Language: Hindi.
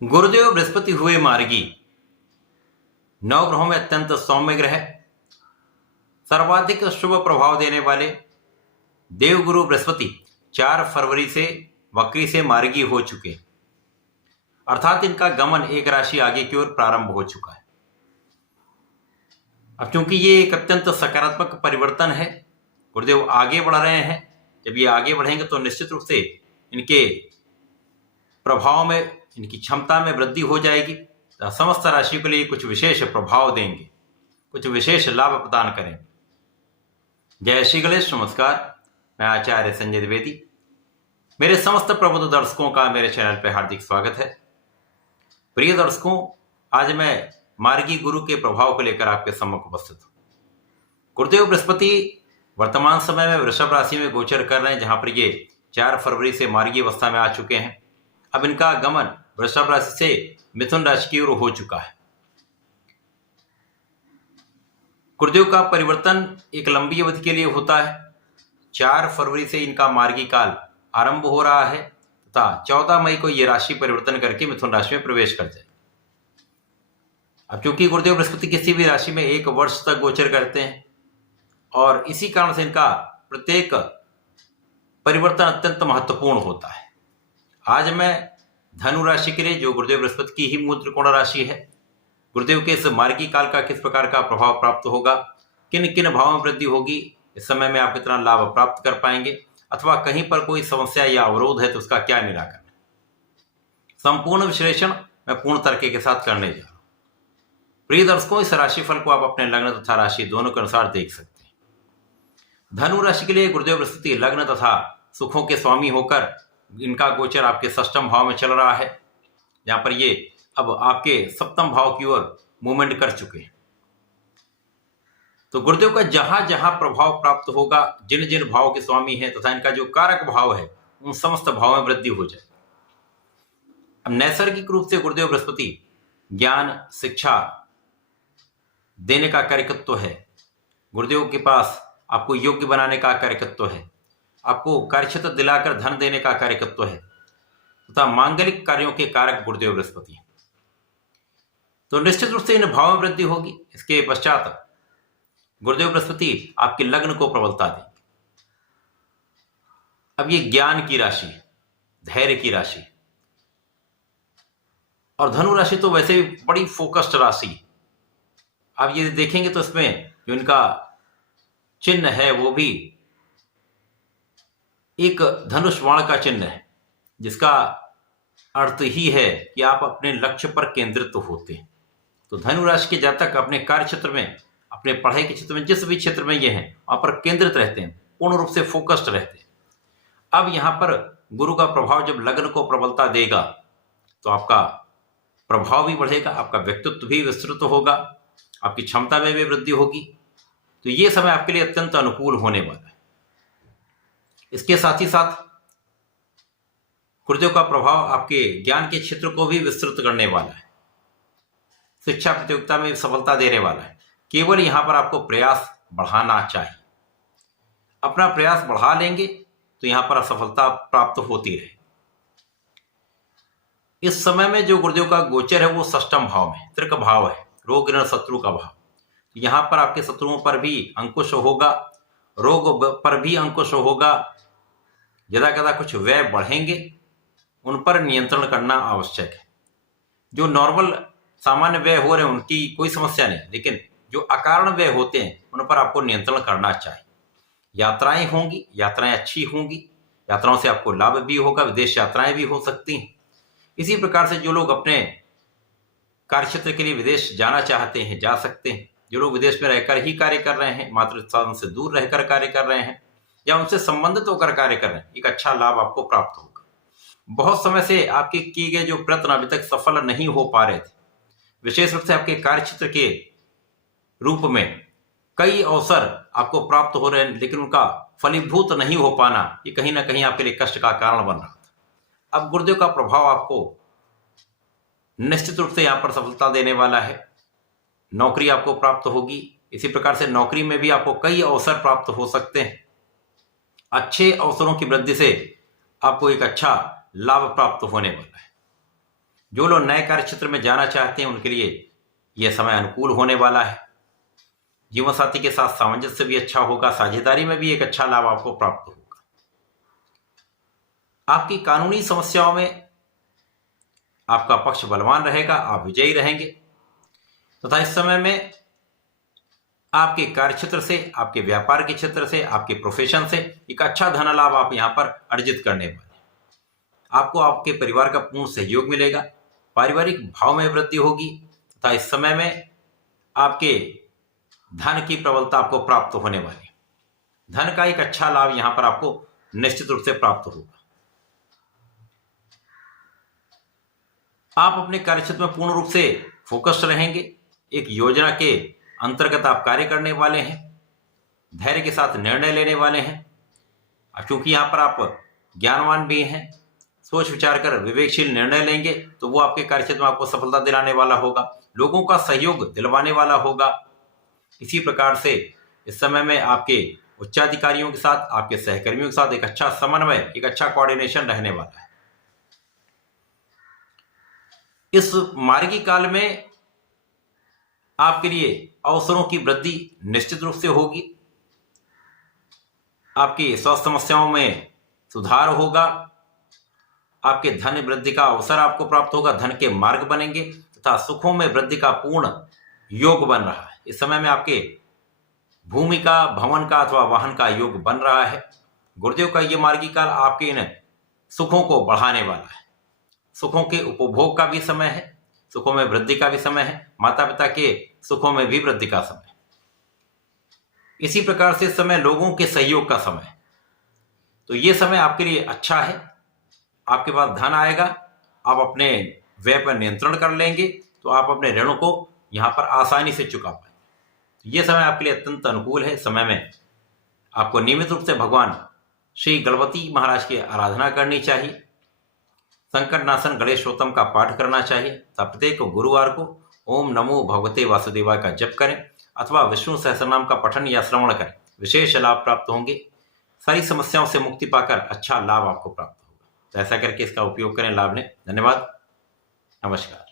गुरुदेव बृहस्पति हुए मार्गी। नवग्रहों में अत्यंत सौम्य ग्रह, सर्वाधिक शुभ प्रभाव देने वाले देवगुरु बृहस्पति 4 फरवरी से वक्री से मार्गी हो चुके, अर्थात इनका गमन एक राशि आगे की ओर प्रारंभ हो चुका है। अब चूंकि ये एक अत्यंत सकारात्मक परिवर्तन है, गुरुदेव आगे बढ़ रहे हैं। जब ये आगे बढ़ेंगे तो निश्चित रूप से इनके प्रभाव में, इनकी क्षमता में वृद्धि हो जाएगी। समस्त राशि के लिए कुछ विशेष प्रभाव देंगे, कुछ विशेष लाभ प्रदान करेंगे। जय श्री गणेश। नमस्कार, मैं आचार्य संजय द्विवेदी। मेरे समस्त प्रबुद्ध दर्शकों का मेरे चैनल पर हार्दिक स्वागत है। प्रिय दर्शकों, आज मैं मार्गी गुरु के प्रभाव को लेकर आपके सम्मुख उपस्थित हूँ। गुरुदेव बृहस्पति वर्तमान समय में वृषभ राशि में गोचर कर रहे हैं, जहां पर ये 4 फरवरी से मार्गी अवस्था में आ चुके हैं। अब इनका गमन वृषभ राशि से मिथुन राशि की ओर हो चुका है। गुरुदेव का परिवर्तन एक लंबी अवधि के लिए होता है। 4 फरवरी से इनका मार्गी काल आरंभ हो रहा है तथा 14 मई को ये राशि परिवर्तन करके मिथुन राशि में प्रवेश कर जाए। अब चूंकि गुरुदेव बृहस्पति किसी भी राशि में 1 वर्ष तक गोचर करते हैं और इसी कारण से इनका प्रत्येक परिवर्तन अत्यंत महत्वपूर्ण होता है। आज मैं धनु राशि के लिए, जो गुरुदेव बृहस्पति की ही मूल त्रिकोण राशि है, गुरुदेव के इस मार्गी काल का किस प्रकार का प्रभाव प्राप्त होगा, किन किन भावों में वृद्धि होगी, इस समय में आप कितना लाभ प्राप्त कर पाएंगे, अथवा कहीं पर कोई समस्या या अवरोध है तो उसका क्या निराकरण, संपूर्ण विश्लेषण मैं पूर्ण तरीके के साथ करने जा रहा हूं। प्रिय दर्शकों, इस राशिफल को आप अपने लग्न तथा राशि दोनों के अनुसार देख सकते हैं। धनु राशि के लिए गुरुदेव बृहस्पति लग्न तथा सुखों के स्वामी होकर इनका गोचर आपके 6ठम भाव में चल रहा है, जहां पर ये अब आपके 7म भाव की ओर मूवमेंट कर चुके हैं। तो गुरुदेव का जहां जहां प्रभाव प्राप्त होगा, जिन जिन भाव के स्वामी हैं तथा इनका जो कारक भाव है, उन समस्त भाव में वृद्धि हो जाए। अब नैसर्गिक रूप से गुरुदेव बृहस्पति ज्ञान शिक्षा देने का कार्यकत्व है। गुरुदेव के पास आपको योग्य बनाने का कार्यकत्व है, आपको कार्यक्षेत्र दिलाकर धन देने का कार्यकत्व है तथा मांगलिक कार्यों के कारक गुरुदेव बृहस्पति हैं। तो निश्चित रूप से इन भावों में वृद्धि होगी। इसके पश्चात गुरुदेव बृहस्पति आपके लग्न को प्रबलता देंगे। अब ये ज्ञान की राशि, धैर्य की राशि, और धनु राशि तो वैसे भी बड़ी फोकस्ड राशि। आप ये देखेंगे तो इसमें जो इनका चिन्ह है वो भी एक धनुष बाण का चिन्ह है, जिसका अर्थ ही है कि आप अपने लक्ष्य पर केंद्रित होते हैं। तो धनु राशि के जातक अपने कार्य क्षेत्र में, अपने पढ़ाई के क्षेत्र में, जिस भी क्षेत्र में ये हैं वहां पर केंद्रित रहते हैं, पूर्ण रूप से फोकस्ड रहते हैं। अब यहां पर गुरु का प्रभाव जब लग्न को प्रबलता देगा तो आपका प्रभाव भी बढ़ेगा, आपका व्यक्तित्व भी विस्तृत होगा, आपकी क्षमता में भी वृद्धि होगी। तो ये समय आपके लिए अत्यंत अनुकूल होने वाला है। इसके साथ ही साथ गुरुदेव का प्रभाव आपके ज्ञान के क्षेत्र को भी विस्तृत करने वाला है, शिक्षा प्रतियोगिता में सफलता देने वाला है। केवल यहां पर आपको प्रयास बढ़ाना चाहिए। अपना प्रयास बढ़ा लेंगे तो यहां पर सफलता प्राप्त होती रहे। इस समय में जो गुरुदेव का गोचर है वो 6ठम भाव में त्रिक भाव है, रोग ऋण शत्रु का भाव। यहां पर आपके शत्रुओं पर भी अंकुश होगा, रोग पर भी अंकुश होगा। ज्यादा ज्यादा कुछ व्यय बढ़ेंगे, उन पर नियंत्रण करना आवश्यक है। जो नॉर्मल सामान्य व्यय हो रहे हैं उनकी कोई समस्या नहीं, लेकिन जो अकारण व्यय होते हैं उन पर आपको नियंत्रण करना चाहिए। यात्राएं होंगी, यात्राएं अच्छी होंगी, यात्राओं से आपको लाभ भी होगा, विदेश यात्राएं भी हो सकती हैं। इसी प्रकार से जो लोग अपने कार्यक्षेत्र के लिए विदेश जाना चाहते हैं जा सकते हैं। जो लोग विदेश में रहकर ही कार्य कर रहे हैं, मातृस्थान से दूर रहकर कार्य कर रहे हैं या उनसे संबंधित होकर कार्य कर रहे हैं, एक अच्छा लाभ आपको प्राप्त होगा। बहुत समय से आपके किए गए जो प्रयत्न अभी तक सफल नहीं हो पा रहे थे, विशेष रूप से आपके कार्यक्षेत्र के रूप में कई अवसर आपको प्राप्त हो रहे हैं, लेकिन उनका फलीभूत नहीं हो पाना, ये कहीं ना कहीं आपके लिए कष्ट का कारण बन रहा था। अब गुरुदेव का प्रभाव आपको निश्चित रूप से यहां पर सफलता देने वाला है। नौकरी आपको प्राप्त होगी। इसी प्रकार से नौकरी में भी आपको कई अवसर प्राप्त हो सकते हैं। अच्छे अवसरों की वृद्धि से आपको एक अच्छा लाभ प्राप्त होने वाला है। जो लोग नए कार्य क्षेत्र में जाना चाहते हैं उनके लिए यह समय अनुकूल होने वाला है। जीवन साथी के साथ सामंजस्य भी अच्छा होगा, साझेदारी में भी एक अच्छा लाभ आपको प्राप्त होगा। आपकी कानूनी समस्याओं में आपका पक्ष बलवान रहेगा, आप विजयी रहेंगे तथा इस समय में आपके कार्य क्षेत्र से, आपके व्यापार के क्षेत्र से, आपके प्रोफेशन से एक अच्छा धन लाभ आप यहां पर अर्जित करने वाले। आपको आपके परिवार का पूर्ण सहयोग मिलेगा, पारिवारिक भाव में वृद्धि होगी तथा इस समय में आपके धन की प्रबलता आपको प्राप्त होने वाली। धन का एक अच्छा लाभ यहां पर आपको निश्चित रूप से प्राप्त होगा। आप अपने कार्यक्षेत्र में पूर्ण रूप से फोकस्ड रहेंगे। एक योजना के अंतर्गत आप कार्य करने वाले हैं, धैर्य के साथ निर्णय लेने वाले हैं। क्योंकि यहां पर आप ज्ञानवान भी हैं, सोच विचार कर विवेकशील निर्णय लेंगे तो वो आपके कार्यक्षेत्र में आपको सफलता दिलाने वाला होगा, लोगों का सहयोग दिलवाने वाला होगा। इसी प्रकार से इस समय में आपके उच्चाधिकारियों के साथ, आपके सहकर्मियों के साथ एक अच्छा समन्वय, एक अच्छा कोऑर्डिनेशन रहने वाला है। इस मार्गी काल में आपके लिए अवसरों की वृद्धि निश्चित रूप से होगी। आपकी स्वास्थ्य समस्याओं में सुधार होगा, आपके धन वृद्धि का अवसर आपको प्राप्त होगा, धन के मार्ग बनेंगे तथा सुखों में वृद्धि का पूर्ण योग बन रहा है। इस समय में आपके भूमि का, भवन का अथवा वाहन का योग बन रहा है। गुरुदेव का ये मार्गी काल आपके इन सुखों को बढ़ाने वाला है। सुखों के उपभोग का भी समय है, सुखों में वृद्धि का भी समय है, माता पिता के सुखों में भी वृद्धि का समय। इसी प्रकार से समय लोगों के सहयोग का समय। तो ये समय आपके लिए अच्छा है। आपके पास धन आएगा, आप अपने व्यय पर नियंत्रण कर लेंगे तो आप अपने ऋणों को यहां पर आसानी से चुका पाएंगे। ये समय आपके लिए अत्यंत अनुकूल है। समय में आपको नियमित रूप से भगवान श्री गणपति महाराज की आराधना करनी चाहिए, संकट नाशन गणेशोत्तम का पाठ करना चाहिए तथा प्रत्येक गुरुवार को ओम नमो भगवते वासुदेवाय का जप करें अथवा विष्णु सहस्रनाम का पठन या श्रवण करें, विशेष लाभ प्राप्त होंगे। सारी समस्याओं से मुक्ति पाकर अच्छा लाभ आपको प्राप्त होगा। तो ऐसा करके इसका उपयोग करें, लाभ लें। धन्यवाद, नमस्कार।